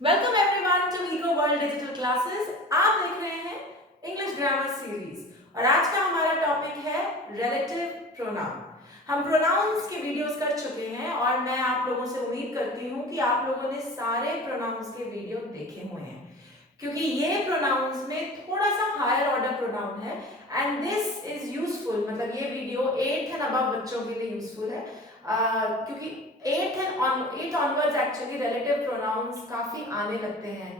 Welcome everyone to Vigo world digital classes. आप देख रहे हैं इंग्लिश ग्रामर सीरीज और आज का हमारा टॉपिक है रिलेटिव प्रोनाउन। हम प्रोनाउंस के वीडियोस कर चुके हैं और मैं आप लोगों से उम्मीद करती हूं कि आप लोगों ने सारे प्रोनाउंस के वीडियो देखे हुए हैं, क्योंकि ये प्रोनाउंस में थोड़ा सा हायर ऑर्डर प्रोनाउन है एंड दिस इज यूजफुल। मतलब ये वीडियो 8th एंड अबव बच्चों के लिए यूजफुल है, क्योंकि 8 ऑनवर्ड्स एक्चुअली रिलेटिव प्रोनाउंस काफी आने लगते हैं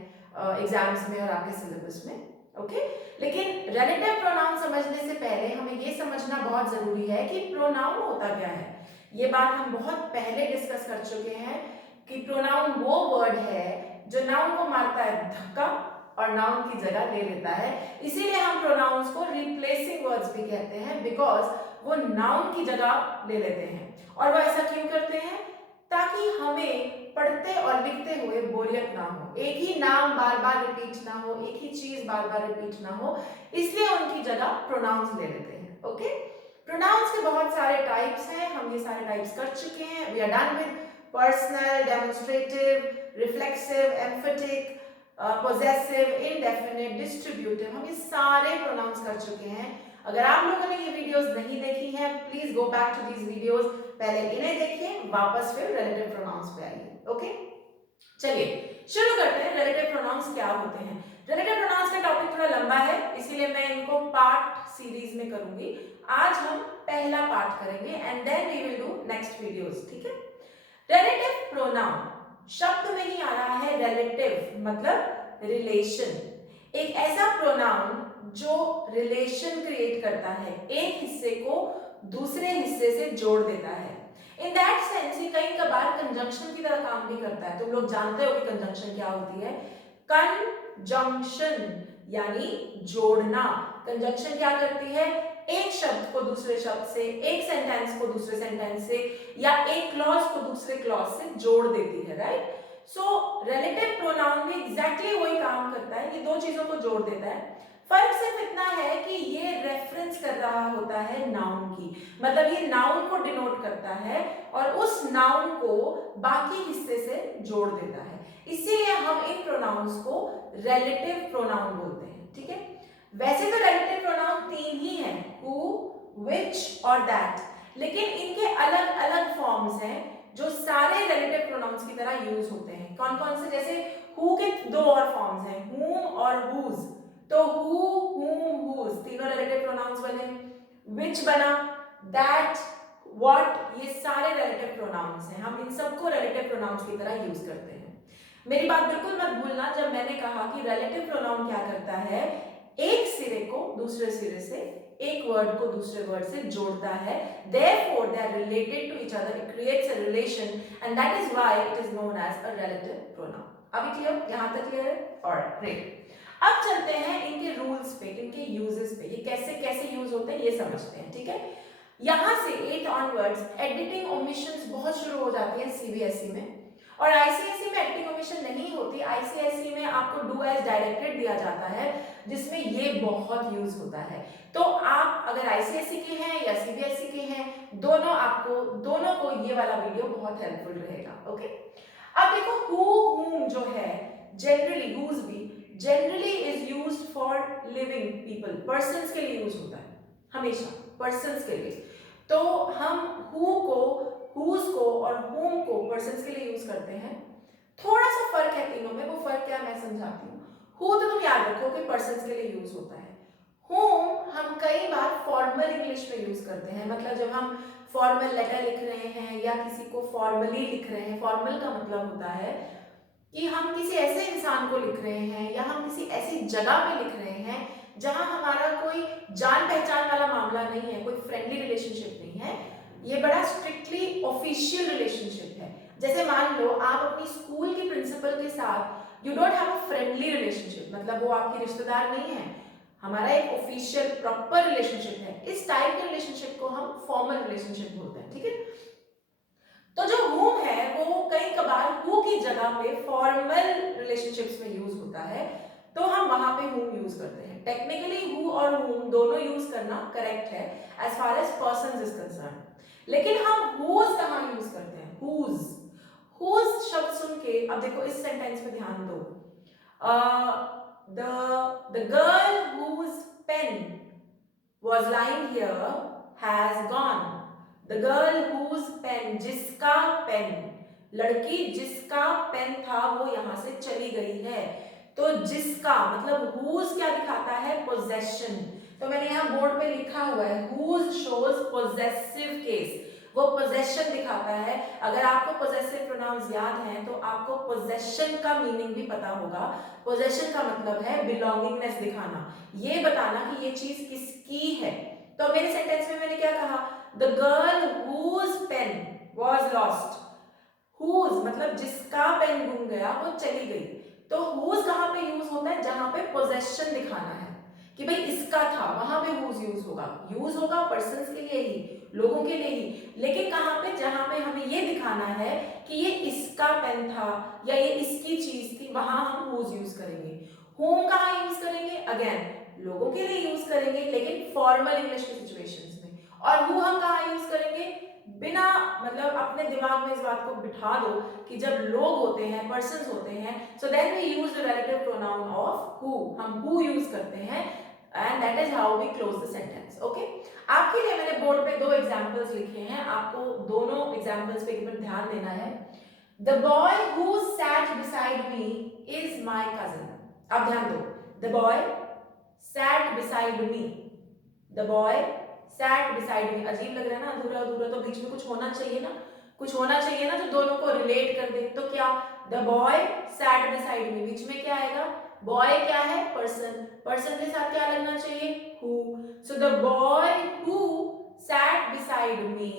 एग्जाम्स में और आपके सिलेबस में। ओके, लेकिन रिलेटिव प्रोनाउन समझने से पहले हमें ये समझना बहुत जरूरी है कि प्रोनाउन होता क्या है। ये बात हम बहुत पहले डिस्कस कर चुके हैं कि प्रोनाउन वो वर्ड है जो नाउन को मारता है धक्का और नाउन की जगह ले लेता है। इसीलिए हम प्रोनाउंस को रिप्लेसिंग वर्ड्स भी कहते हैं, बिकॉज वो नाउन की जगह ले लेते हैं। और वो ऐसा क्यों करते हैं? ताकि हमें पढ़ते और लिखते हुए बोरियत ना हो, एक ही नाम बार बार रिपीट ना हो, एक ही चीज बार बार रिपीट ना हो, इसलिए उनकी जगह प्रोनाउंस ले लेते हैं। ओके, प्रोनाउंस के बहुत सारे टाइप्स हैं, हम ये सारे टाइप्स कर चुके हैं। We are done with personal, demonstrative, reflexive, emphatic, possessive, indefinite, distributive, हम ये सारे प्रोनाउंस कर चुके हैं। अगर आप लोगों ने ये वीडियोस नहीं देखी हैं, please go back to these videos, पहले इन्हें देखिए, वापस फिर रिलेटिव प्रोनाउंस पे आइए। ओके, चलिए शुरू करते हैं। रिलेटिव प्रोनाउंस क्या होते हैं? रिलेटिव प्रोनाउंस का टॉपिक थोड़ा लंबा है, इसीलिए मैं इनको पार्ट सीरीज में करूंगी। आज हम पहला पार्ट करेंगे and then we will do next videos, ठीक है? रिलेटिव प्रोनाउन शब्द में ही आ रहा है, रिलेटिव मतलब रिलेशन। एक ऐसा प्रोनाउन जो रिलेशन क्रिएट करता है, एक हिस्से को दूसरे हिस्से से जोड़ देता है। इन दैट सेंस ये कई कबार कंजंक्शन की तरह काम भी करता है। तुम लोग जानते हो कि कंजंक्शन क्या होती है? कंजंक्शन यानी जोड़ना। कंजंक्शन क्या करती है? एक शब्द को दूसरे शब्द से, एक सेंटेंस को दूसरे सेंटेंस से, या एक क्लॉज को दूसरे क्लॉज से जोड़ देती है, राइट? सो रिलेटिव प्रोनाउन भी एग्जैक्टली वही काम करता है, ये दो चीजों को जोड़ देता है। फर्क सिर्फ इतना है कि ये रेफरेंस कर रहा होता है नाउन की, मतलब ये नाउन को डिनोट करता है और उस नाउन को बाकी हिस्से से जोड़ देता है। इसीलिए हम इन प्रोनाउंस को रिलेटिव प्रोनाउन बोलते हैं, ठीक है? वैसे तो रिलेटिव प्रोनाउन तीन ही हैं, हु, विच और दैट, लेकिन इनके अलग अलग फॉर्म्स हैं जो सारे रिलेटिव प्रोनाउंस की तरह यूज होते हैं। कौन कौन से? जैसे हु के दो और फॉर्म्स हैं, whom और whose। तो who, whom, whose तीनों रिलेटिव प्रोनाउंस बने। which बना, that, what, ये सारे रिलेटिव प्रोनाउंस हैं। हम इन सबको रिलेटिव प्रोनाउंस की तरह यूज करते हैं। मेरी बात बिल्कुल मत भूलना जब मैंने कहा कि रिलेटिव प्रोनाउन क्या करता है, एक सिरे को दूसरे सिरे से, एक वर्ड को दूसरे वर्ड से जोड़ता है। therefore they are related to each other, it creates a relation and that is why it is known as a relative pronoun। अभी क्लियर? यहां तक क्लियर है? Alright, great. अब चलते हैं इनके रूल्स पे, इनके यूजेस पे, ये कैसे कैसे यूज होते हैं ये समझते हैं, ठीक है? यहां से 8 ऑनवर्ड्स एडिटिंग ओमिशंस बहुत शुरू हो जाती है सीबीएसई में, और आईसीएसई में एडिटिंग ओमिशन नहीं होती। आईसीएसई में आपको डू एज डायरेक्टेड दिया जाता है, जिसमें ये बहुत यूज होता है। तो आप अगर आईसीएसई के हैं या सीबीएसई के हैं, दोनों को ये वाला वीडियो बहुत हेल्पफुल रहेगा। ओके, अब देखो हु, हुम जो है, जनरली हुज भी generally is used for living people, persons के लिए यूज होता है, हमेशा पर्संस के लिए। तो हम हु को, हुज को और whom को पर्संस के लिए यूज करते हैं। थोड़ा सा फर्क है तीनों में, वो फर्क क्या मैं समझाती हूँ। हु तो तुम याद रखो कि पर्संस के लिए यूज होता है। whom हम कई बार फॉर्मल इंग्लिश में यूज करते हैं, मतलब जब हम फॉर्मल लेटर लिख रहे हैं या किसी को फॉर्मली लिख रहे हैं। फॉर्मल का मतलब होता है कि हम किसी ऐसे इंसान को लिख रहे हैं या हम किसी ऐसी जगह पे लिख रहे हैं जहां हमारा कोई जान पहचान वाला मामला नहीं है, कोई फ्रेंडली रिलेशनशिप नहीं है, ये बड़ा स्ट्रिक्टली ऑफिशियल रिलेशनशिप है। जैसे मान लो आप अपनी स्कूल की प्रिंसिपल के साथ you don't have a friendly relationship, मतलब वो आपकी रिश्तेदार नहीं है, हमारा एक ऑफिशियल प्रॉपर रिलेशनशिप है। इस टाइप के रिलेशनशिप को हम फॉर्मल रिलेशनशिप बोलते हैं, ठीक है? तो जो whom है वो कई कबार who की जगह पे फॉर्मल रिलेशनशिप्स में यूज होता है, तो हम वहां पे whom यूज करते हैं। टेक्निकली who और whom दोनों यूज करना करेक्ट है as far as persons is concerned, लेकिन हम whose कहां यूज करते हैं? whose whose शब्द सुन के अब देखो इस सेंटेंस पे ध्यान दो। The girl whose pen was lying here has gone. The girl whose pen, जिसका पेन, लड़की जिसका पेन था वो यहां से चली गई है। तो जिसका मतलब whose क्या दिखाता है, possession। तो मैंने यहाँ बोर्ड पे लिखा हुआ है whose shows possessive case, वो possession दिखाता है। अगर आपको possessive pronouns याद हैं तो आपको possession का मीनिंग भी पता होगा। possession का मतलब है belongingness दिखाना, ये बताना कि ये चीज किसकी है। तो मेरे सेंटेंस में मैंने क्या कहा, the girl whose pen was lost, whose मतलब जिसका पेन गुम गया वो चली गई। तो whose कहाँ पे यूज होता है, जहां पे possession दिखाना है कि भाई इसका था, वहां पे whose यूज होगा पर्सन्स के लिए ही, लोगों के लिए ही। लेकिन कहां पे, जहां पे हमें ये दिखाना है कि ये इसका पेन था या ये इसकी चीज थी, वहां हम whose यूज करेंगे। whom कहां यूज करेंगे, अगेन लोगों के लिए यूज करेंगे लेकिन फॉर्मल इंग्लिश के सिचुएशंस में। और who हम कहां यूज करेंगे, बिना मतलब अपने दिमाग में इस बात को बिठा दो कि जब लोग होते हैं, पर्सन्स होते हैं, so then we use the relative pronoun of who, हम हु यूज करते हैं and that is how we close the sentence. Okay, आपके लिए मैंने बोर्ड पे 2 एग्जांपल्स लिखे हैं, आपको दोनों एग्जांपल्स पे एक बार ध्यान देना है। The boy who sat beside me is my cousin. अब ध्यान दो, the boy sat beside me, the boy sat beside me, अजीब लग रहा है ना, अधूरा अधूरा, तो बीच में कुछ होना चाहिए ना, कुछ होना चाहिए ना जो दोनों को रिलेट कर दे। तो क्या, the boy sat beside me, बीच में क्या आएगा, बॉय क्या है, पर्सन, पर्सन के साथ क्या लगना चाहिए, who. So the boy who sat beside me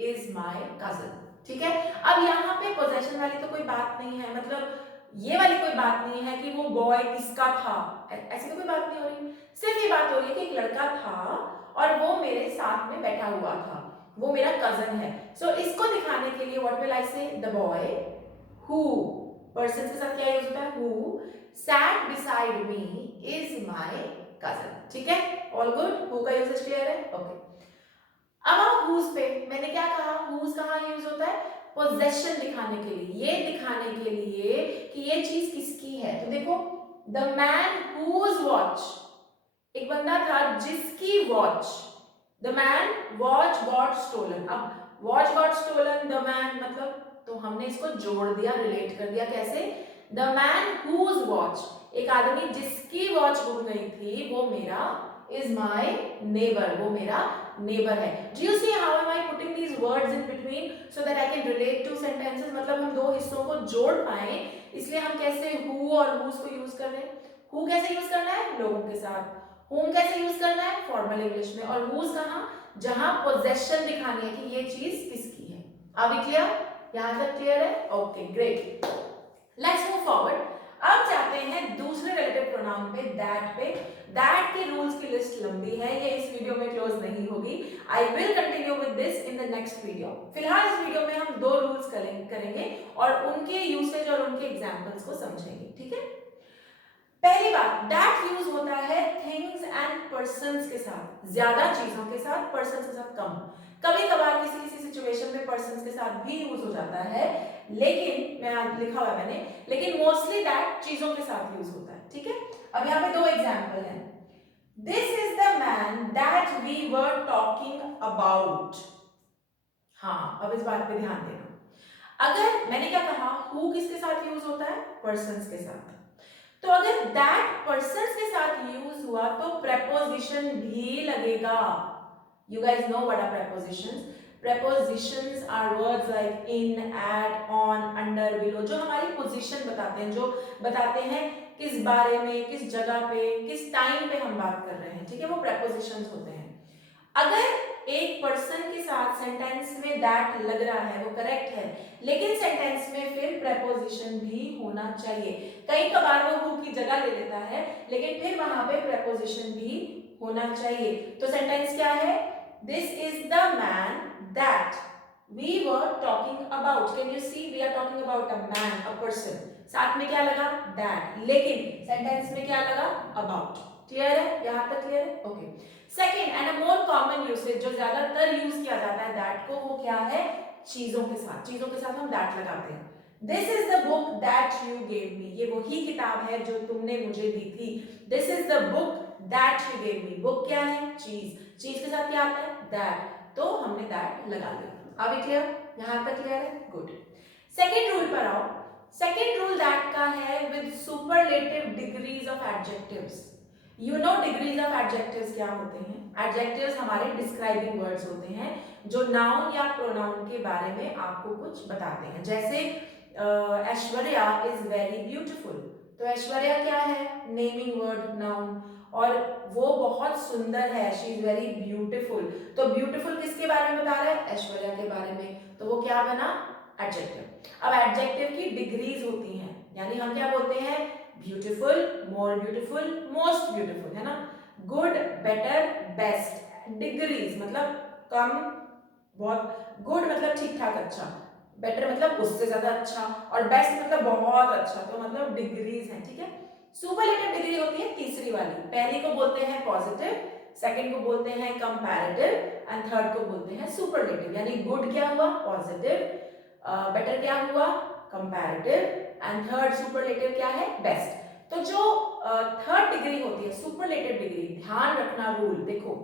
is my cousin. ठीक है, अब यहाँ पे पोजेशन वाली तो कोई बात नहीं है, मतलब ये वाली कोई बात नहीं है कि वो बॉय किसका था, ऐसी तो कोई बात नहीं हो रही। सिर्फ ये बात हो रही है कि एक लड़का था और वो मेरे साथ में बैठा हुआ था, वो मेरा कजन है। सो इसको दिखाने के लिए व्हाट विल आई से, द बॉय हु, पर्सन के साथ क्या यूज होता है, who sat beside me is my cousin. ठीक है, ऑल गुड, हु का यूजेज क्लियर है, ओके। अब आप हुज पे, मैंने क्या कहा, हुज कहाँ यूज होता है, पोजेशन दिखाने के लिए, ये दिखाने के लिए कि ये चीज किसकी है। तो देखो, द मैन हुज वॉच, एक बंदा था जिसकी watch, the man watch got stolen. अब watch got stolen, the man मतलब, तो हमने इसको जोड़ दिया, रिलेट कर दिया, कैसे, द मैन हुज वॉच, एक आदमी जिसकी वॉच गुम गई थी वो मेरा, इज माय नेबर, वो मेरा नेबर है। Do you see how am I putting these words in between so that I can relate two sentences, मतलब हम दो हिस्सों को जोड़ पाए, इसलिए हम कैसे हु और हुज को यूज कर रहे हैं। हु कैसे यूज करना है, लोगों के साथ, whom कैसे यूज करना है, फॉर्मल इंग्लिश में, और whose कहां, जहां पोजेशन दिखानी है कि ये चीज किसकी है। आर वी क्लियर, यहां तक क्लियर है, okay great. Let's move forward. अब जाते हैं दूसरे रिलेटिव प्रोनाउन पे, दैट पे। दैट के रूल्स की लिस्ट लंबी है, ये इस वीडियो में क्लोज नहीं होगी, I will continue with this in the next video. फिलहाल इस वीडियो में हम 2 रूल्स करेंगे और उनके यूसेज और उनके एग्जांपल्स को समझेंगे। ठीक है, पहली बात, दैट यूज होता है थिंग्स एंड पर्सन्स के साथ, ज्यादा चीजों के साथ, पर्सन्स के साथ कम। कभी कभार किसी किसी सिचुएशन में पर्सन्स के साथ भी यूज हो जाता है, लेकिन मैं लिखा हुआ है मैंने, लेकिन मोस्टली दैट चीजों के साथ यूज होता है। ठीक है, अब यहाँ पे 2 एग्जाम्पल हैं। This is the man that we were talking about. हाँ, अब इस बात पे ध्यान देना, अगर मैंने क्या कहा, हु किसके साथ यूज होता है, पर्सन्स के साथ, तो अगर दैट पर्सन्स के साथ यूज हुआ तो प्रेपोजिशन भी लगेगा। You guys know what are prepositions, prepositions are words like in, at, on, under, below, जो हमारी पोजीशन बताते हैं, जो बताते हैं किस बारे में, किस जगह पे, किस टाइम पे हम बात कर रहे हैं। ठीक है, वो प्रेपोजिशंस होते हैं। अगर एक पर्सन के साथ सेंटेंस में दैट लग रहा है वो करेक्ट है, लेकिन सेंटेंस में फिर प्रेपोजिशन भी होना चाहिए। कई कबार वो हु की जगह ले लेता है, लेकिन फिर वहां पे प्रेपोजिशन भी होना चाहिए। तो सेंटेंस क्या है, this is the man that we were talking about. Can you see, we are talking about a man, a person, साथ में क्या लगा, दैट, लेकिन सेंटेंस में क्या लगा, अबाउट। क्लियर है, यहां तक क्लियर है, okay. Second and a more common usage, जो ज्यादातर यूज किया जाता है दैट को, वो क्या है, चीजों के साथ, चीजों के साथ हम दैट लगाते हैं। This is the book that you gave me, ये वही किताब है जो तुमने मुझे दी थी। This is the book that you gave me, book क्या है, चीज, चीज के साथ क्या आता है, दैट, तो हमने दैट लगा दिया। अभी क्लियर, यहां तक क्लियर है, गुड। सेकेंड रूल पर आओ। सेकेंड रूल दैट का है with superlative degrees of adjectives. You know degrees of adjectives क्या होते हैं? एडजेक्टिव्स हमारे डिस्क्राइबिंग वर्ड्स होते हैं जो नाउन या प्रोनाउन के बारे में आपको कुछ बताते हैं। जैसे ऐश्वर्या इज वेरी ब्यूटीफुल, तो ऐश्वर्या क्या है, नेमिंग वर्ड, नाउन, और वो बहुत सुंदर है, शी इज वेरी ब्यूटीफुल। तो ब्यूटीफुल किसके बारे में बता रहा है, ऐश्वर्या के बारे में, तो वो क्या बना, एडजेक्टिव। अब एडजेक्टिव की डिग्रीज होती हैं, यानी हम क्या बोलते हैं, beautiful, more beautiful, most beautiful, है ना, गुड, बेटर, बेस्ट। डिग्रीज मतलब कम, बहुत, गुड मतलब ठीक ठाक अच्छा, बेटर मतलब उससे ज्यादा अच्छा, और बेस्ट मतलब बहुत अच्छा, तो मतलब डिग्रीज हैं, ठीक है। सुपरलेटिव डिग्री होती है तीसरी वाली, पहली को बोलते हैं पॉजिटिव, सेकंड को बोलते हैं कंपैरेटिव एंड थर्ड को बोलते हैं सुपरलेटिव। यानी गुड क्या हुआ, पॉजिटिव, बेटर क्या हुआ, कंपैरेटिव एंड थर्ड सुपरलेटिव क्या है, बेस्ट। तो जो थर्ड डिग्री होती है सुपरलेटिव डिग्री, ध्यान रखना रूल, देखो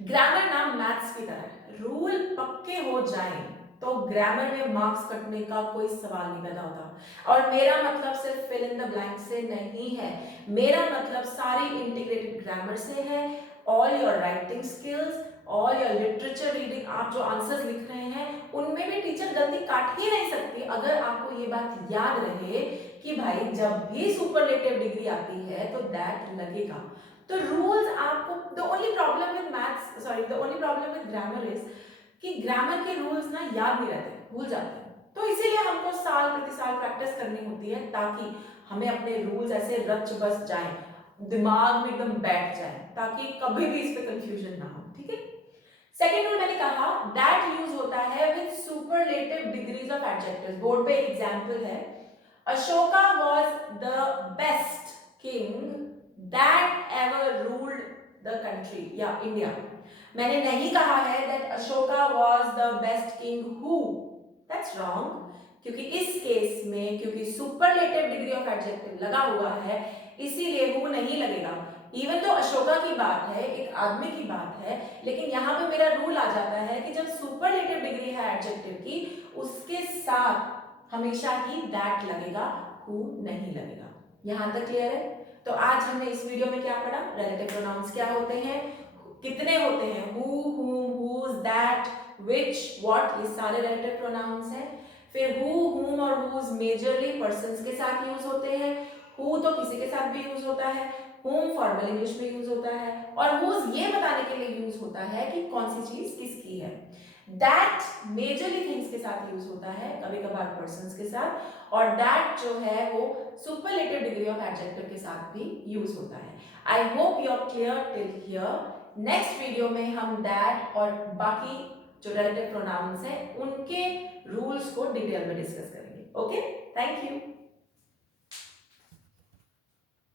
ग्रामर ना मैथ्स की तरह, रूल पक्के हो जाएं तो ग्रामर में मार्क्स कटने का कोई सवाल नहीं पैदा होता। और मेरा मतलब सिर्फ फिल इन द ब्लैंक से नहीं है, मेरा मतलब सारी इंटीग्रेटेड ग्रामर से है। All your writing skills, all your literature reading, आप जो आंसर्स लिख रहे हैं उनमें भी टीचर गलती काट ही नहीं सकती, अगर आपको ये बात याद रहे कि भाई जब भी सुपरलेटिव डिग्री आती है तो दैट लगेगा। तो रूल्स आपको, the only problem with maths, sorry the only problem with grammar is कि ग्रामर के रूल्स ना याद नहीं रहते, भूल जाते हैं। तो इसीलिए हमको साल प्रति साल प्रैक्टिस करनी होती है ताकि हमें अपने रूल्स ऐसे रच बस जाएं, दिमाग में एकदम बैठ जाए, ताकि कभी भी इस पे कंफ्यूजन ना हो, ठीक है। सेकेंड रूल मैंने कहा दैट यूज होता है with superlative degrees of adjectives. Board पे एग्जांपल है, Ashoka was the best king that ever ruled the country या इंडिया। मैंने नहीं कहा है that Ashoka was the best king who, that's wrong, क्योंकि इस केस में क्योंकि सुपरलेटिव डिग्री ऑफ एडजेक्टिव लगा हुआ है इसीलिए हु नहीं लगेगा। इवन तो अशोका की बात है, एक आदमी की बात है, लेकिन यहाँ पे मेरा रूल आ जाता है कि जब सुपरलेटिव डिग्री है एडजेक्टिव की, उसके साथ हमेशा ही दैट लगेगा, हु नहीं लगेगा। यहां तक क्लियर है? तो आज हमने इस वीडियो में क्या पढ़ा, रिलेटिव प्रोनाउंस क्या होते हैं, कितने होते हैं, हु, हुम, हुज, दैट, विच, व्हाट, ये सारे रिलेटिव प्रोनाउंस हैं। फिर हु, हुम और हुज मेजरली पर्सन्स के साथ यूज होते हैं, हु तो किसी के साथ भी यूज होता है, हुम फॉर्मल इंग्लिश में यूज होता है, और हुज ये बताने के लिए यूज होता है कि कौन सी चीज किसकी है। दैट मेजरली थिंग्स के साथ यूज होता है, कभी कभार पर्सन्स के साथ, और दैट जो है वो सुपरलेटिव डिग्री ऑफ एडजेक्टिव के साथ भी यूज होता है। I hope you are clear till here. Next video में हम दैट और बाकी जो रिलेटिव प्रोनाउंस हैं उनके रूल्स को डिटेल में डिस्कस करेंगे। Okay, thank you.